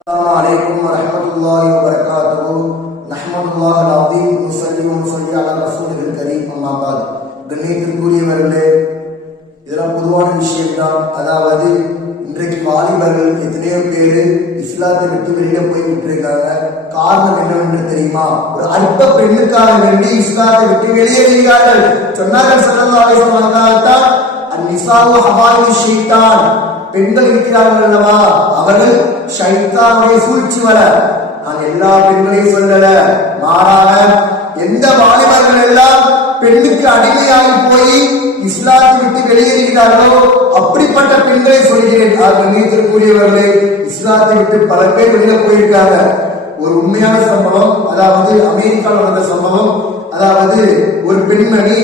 السلام عليكم ورحمة الله وبركاته نحمد الله العظيم ونصلي ونصلي على رسوله الكريم أما بعد கண்ணியத்திற்குரியவர்களே இதெல்லாம் பொதுவான விஷயம் தான் அதாவது இன்றைக்கு வாலிபர்கள் எத்தனையோ பேர் இஸ்லாத்தை விட்டு வெளியில போய் விட்டுருக்காங்க காரணம் என்னவென்று தெரியுமா ஒரு அல்ப பெண்ணுக்காக வேண்டி இஸ்லாத்தை விட்டு வெளியேறுகிறார்கள் சொன்னார்கள் சல்லல்லாஹு தான் அந்நிசாவு ஹவாயி ஷைத்தான். பெண்கள் இருக்கிறார்கள் அல்லவா? அவர்கள் ஷைத்தானுடைய சூழ்ச்சி வர நான் எல்லா பெண்களையும் சொல்லல. மாறாக எந்த வாலிபர்கள் எல்லாம் பெண்ணுக்கு அடிமையாகி போய் இஸ்லாத்தை விட்டு வெளியேறுகிறார்களோ அப்படிப்பட்ட பெண்களை சொல்கிறேன். கண்ணியத்திற்குரியவர்களே இஸ்லாத்தை விட்டு பல பேர் வெளியில போயிருக்காங்க. ஒரு உண்மையான சம்பவம் அதாவது அமெரிக்காவில் நடந்த சம்பவம் அதாவது ஒரு பெண்மணி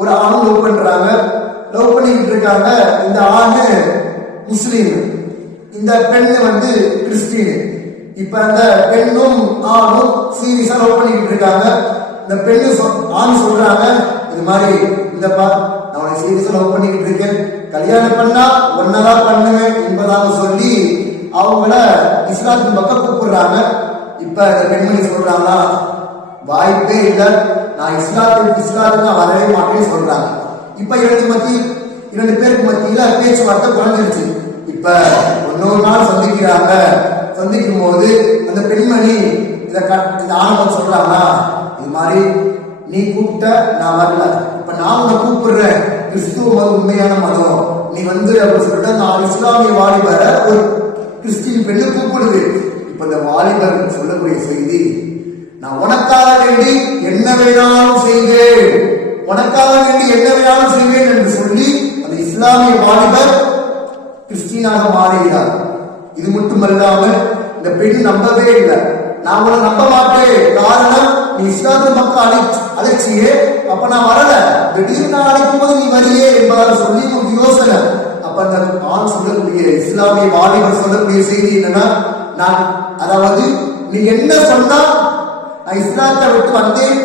ஒரு ஆண் லவ் பண்றாங்க லவ் பண்ணிக்கிட்டு இருக்காங்க இந்த ஆணு முஸ்லீம் இந்த பெண்ணு வந்து கிறிஸ்டின். இப்ப அந்த பெண்ணும் ஆணும் சீரியஸா லவ் பண்ணிக்கிட்டு இருக்காங்க. இந்த பெண்ணு சொல்- ஆண் சொல்றாங்க இது மாதிரி இந்தப்பா நான் உனக்கு சீரியஸா லவ் பண்ணிக்கிட்டு இருக்கேன். கல்யாணம் பண்ணா ஒன்னதான் பண்ணுவேன் என்பதாக சொல்லி அவங்கள இஸ்லாத்தின் பக்கம் கூப்பிடுறாங்க. இப்ப இந்த பெண்மணி சொல்றாங்களா வாய்ப்பே இல்லை. நான் இஸ்லாத்துக்கு இஸ்லாத்துக்கு தான் வரவே மாட்டேன்னு சொல்றாங்க. இப்ப எழுதி மத்தி இரண்டு பேருக்கு மத்தியில பேச்சுவார்த்தை குறைஞ்சிருச்சு இப்ப இன்னொரு நாள் சந்திக்கிறாங்க. சந்திக்கும் போது அந்த பெண்மணி இத க- இந்த ஆணவம் சொல்றாங்களா? இது மாதிரி நீ கூப்பிட்ட நான் வரல. இப்ப நான் உன்னை கூப்பிடுறேன். கிறிஸ்துவ மதம் உண்மையான மதம். நீ வந்து அப்படின்னு சொல்லிட்டு நான் இஸ்லாமிய வாலிபர ஒரு கிறிஸ்டின் பெண்ணு கூப்பிடுது. இப்ப இந்த வாலிபர் சொல்லக்கூடிய செய்தி நான் உனக்காக வேண்டி என்ன வேணாலும் செய்வேன். உனக்காக வேண்டி என்ன வேணாலும் செய்வேன் என்று இஸ்லாமிய வாலிபர் கிறிஸ்டியனாக மாறுகிறார். இது மட்டுமல்லாமல் இந்த பெண் நம்பவே இல்லை. நான் உன நம்ப மாட்டேன். காரணம் நீ இஸ்லாத்து மக்கள் அழை அழைச்சியே அப்ப நான் வரல. திடீர்னு நான் அழைக்கும் போது நீ வரியே என்பதாக சொல்லி ஒரு யோசனை. அப்ப அந்த ஆண் சொல்லக்கூடிய இஸ்லாமிய வாலிபர் சொல்லக்கூடிய செய்தி என்னன்னா நான் அதாவது நீ என்ன சொன்னா நான் இஸ்லாத்தை விட்டு வந்தேன்.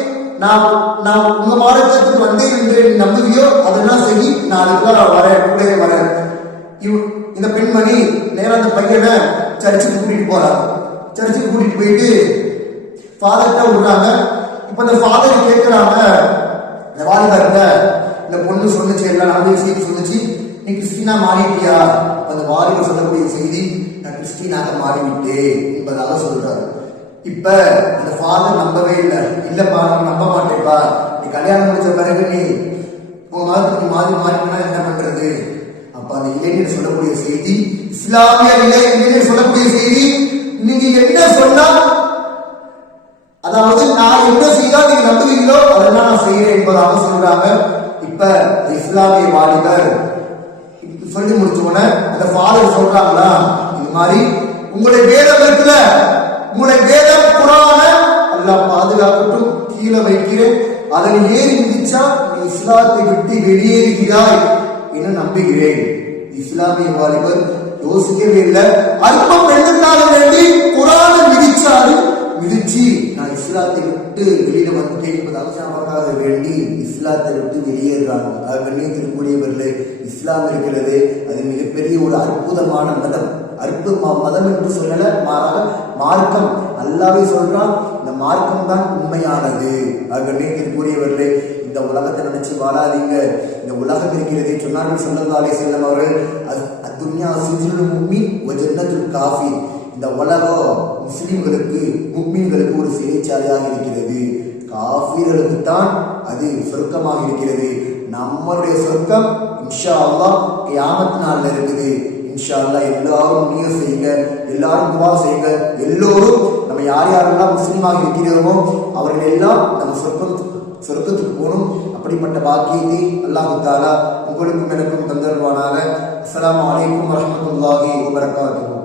நான் நான் உங்க மாநிலத்துக்கு வந்தேன் என்று நம்புகிறேன் சொல்லி அதெல்லாம் நான் அதுக்குள்ள வரேன் கூடவே வரேன் இவ் இந்த பெண்மணி நேரம் அந்த பையனை சர்ச்சுக்கு கூட்டிட்டு போறாங்க சர்ச்சுக்கு கூட்டிட்டு போயிட்டு ஃபாதர்கிட்ட விடுறாங்க. இப்ப இந்த ஃபாதர் கேட்கிறாங்க இந்த வாலிபர்கிட்ட இந்த பொண்ணு சொல்லுச்சு எல்லாம் நல்ல விஷயம் சொல்லுச்சு நீ கிறிஸ்டினா மாறிட்டியா? அந்த வாலிபர் சொல்லக்கூடிய செய்தி நான் கிறிஸ்டினாக மாறிவிட்டேன் என்பதாக சொல்றாரு. இப்ப அந்த ஃபாதர் நம்பவே இல்லை. இல்லப்பா நான் நம்ப மாட்டேப்பா. நீ கல்யாணம் முடிச்ச பிறகு நீ உங்க மதத்துக்கு மாறி மாறினா என்ன பண்றது அப்ப அந்த இளைஞர் சொல்லக்கூடிய செய்தி இஸ்லாமிய நிலை இளைஞர் சொல்லக்கூடிய செய்தி நீங்க என்ன சொன்னா அதாவது நான் என்ன செய்தால் நீங்க நம்புவீங்களோ அதெல்லாம் நான் செய்யறேன் என்பதாக சொல்றாங்க. இப்ப இஸ்லாமிய வாலிபர் சொல்லி முடிச்ச உடனே அந்த ஃபாதர் சொல்றாங்களா இது மாதிரி உங்களுடைய வேதம் இருக்குல்ல உங்களுடைய வேதம் குரான எல்லாம் பாதுகாக்கட்டும் கீழே வைக்கிறேன். அதனை ஏறி மிதிச்சா நீ இஸ்லாத்தை விட்டு வெளியேறுகிறாய் என நம்புகிறேன். இஸ்லாமிய வாலிபர் யோசிக்கவே இல்லை அற்ப பெண்ணுக்காக வேண்டி குரான மிதிச்சாரு மிதிச்சு நான் இஸ்லாத்தை விட்டு வெளியில வந்துட்டேன் என்பது அவசரமாக வேண்டி இஸ்லாத்தை விட்டு வெளியேறாங்க. அது கண்ணியத்திற்குரியவர்களே இஸ்லாம் இருக்கிறது. அது மிகப்பெரிய ஒரு அற்புதமான மதம். அற்புத மதம் என்று சொல்லல மாறாக மார்க்கம். அல்லாவே சொல்றான் இந்த மார்க்கம் தான் உண்மையானது அது கூறியவர்களே இந்த உலகத்தை நினைச்சு வாழாதீங்க. இந்த உலகம் இருக்கிறது சொன்னார்கள் சல்லல்லாஹு அலைஹி அவர்கள் அத்- அத்துன்யா சிஜ்னுல் முஃமின் வ ஜன்னத்துல் காஃபி இந்த உலகம் முஸ்லீம்களுக்கு முக்மீன்களுக்கு ஒரு சிறைச்சாலையாக இருக்கிறது. காஃபீர்களுக்கு தான் அது சொர்க்கமாக இருக்கிறது. நம்மளுடைய சொர்க்கம் இன்ஷா அல்லா கியாமத் நாளில் இருக்குது. இன்ஷா அல்லா எல்லாரும் நீங்க செய்யுங்க எல்லாரும் துவா செய்யுங்க. எல்லோரும் நம்ம யார் யாரெல்லாம் முஸ்லீமாக இருக்கிறோமோ அவர்கள் எல்லாம் நம்ம சொர்க்கம் சொர்க்கத்துக்கு போகணும். அப்படிப்பட்ட பாக்கியத்தை அல்லாஹு தாலா உங்களுக்கும் எனக்கும் தந்தருவானாக அஸ்லாம் அலைக்கும் வரமத்துல்லாஹி வபரகாத்துஹு.